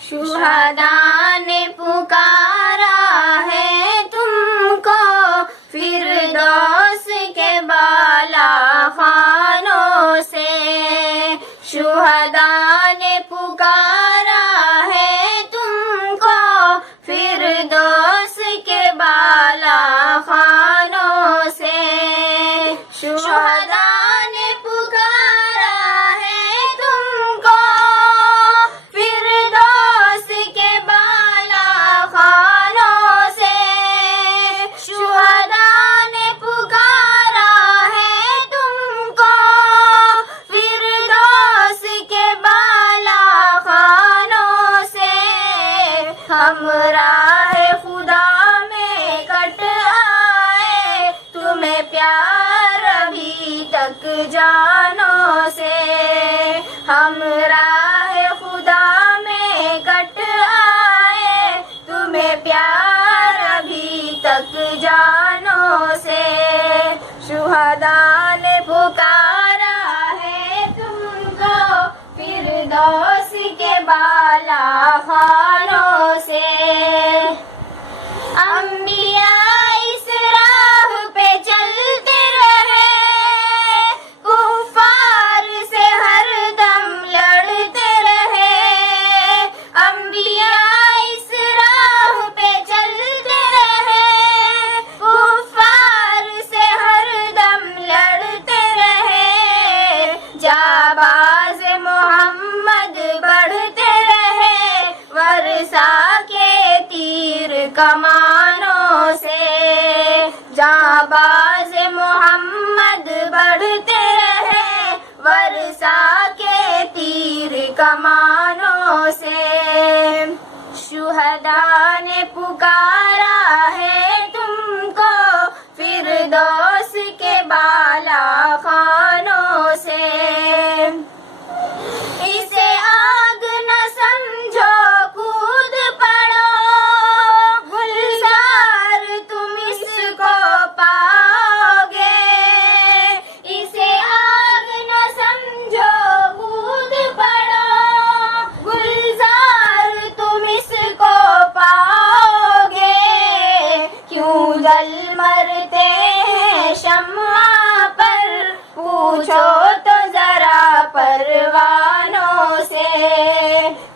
شہداء نے پکارا ہے تم کو فردوس کے بالا خانوں سے، شہداء نے پکارا ہے تم کو فردوس کے بالا خانوں سے، شہداء نے پکارا ہے تم کو فردوس کے بالا خانوں سے، شہداء نے پکارا ہے تم کو فردوس کے بالا خانوں سے، ہم راہ خدا میں کٹ آئے تمہیں پیار ابھی تک جانوں سے، ہم راہ خدا میں کٹ آئے تمہیں پیار ابھی تک جانوں سے، شہداء نے پکارا ہے تم کو فردوس کے بالا خانوں سے، انبیاء اس راہ پہ چلتے رہے، کفار سے ہر دم لڑتے رہے، انبیاء اس راہ پہ چلتے رہے، کفار سے ہر دم لڑتے رہے، جانباز محمد بڑھتے رہے ورثہ کے تیر کمانوں سے، جانباز محمد بڑھتے رہے ورثہ کے تیر کمانوں سے، شہداء نے پکارا ہے تم کو فردوس کے بالا خانوں سے، اسے آگ نہ سمجھو کود پڑو گلزار تم اس کو پاؤ گے، اسے آگ نہ سمجھو کود پڑو گلزار تم اس کو پاؤ گے، کیوں جل مرتے ہیں شمع پر پوچھو تو ذرا پروانوں سے،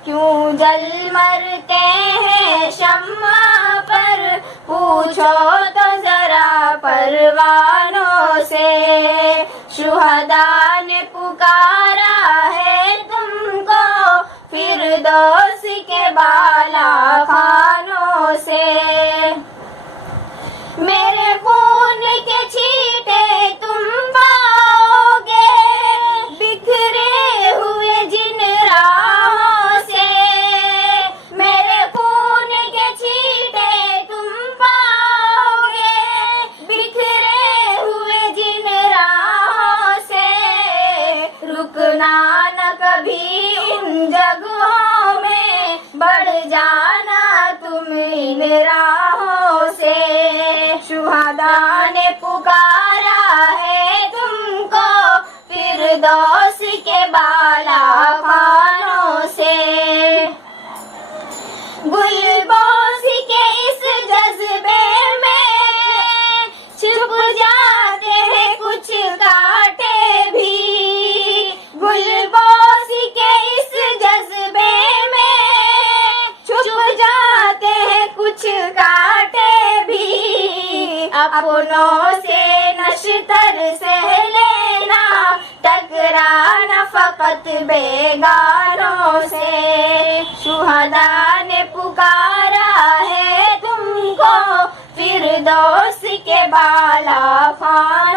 کیوں جل مرتے ہیں شمع پر پوچھو تو ذرا پروانوں سے، شہداء نے پکارا ہے تم کو فردوس کے بالا خانوں سے، میرے خون کے چھینٹے تم پاؤ گے بکھرے ہوئے جن راہوں سے، میرے خون کے چھینٹے تم پاؤ گے بکھرے ہوئے جن راہوں سے، رکنا نہ کبھی ان جگہوں میں بڑھ جانا تم ان راہوں سے، شہداء نے پکارا ہے تم کو فردوس کے بالا خانوں سے، گلبوز کے اس جذبے میں چھپ جاتے ہیں کچھ کانٹے بھی، گلبوز کے اس جذبے میں چھپ جاتے ہیں کچھ کانٹے بھی، اپنوں سے نشتر سہ لینا ٹکرانا فقط بیگانوں سے، شہداء نے پکارا ہے تم کو فردوس کے بالا خانوں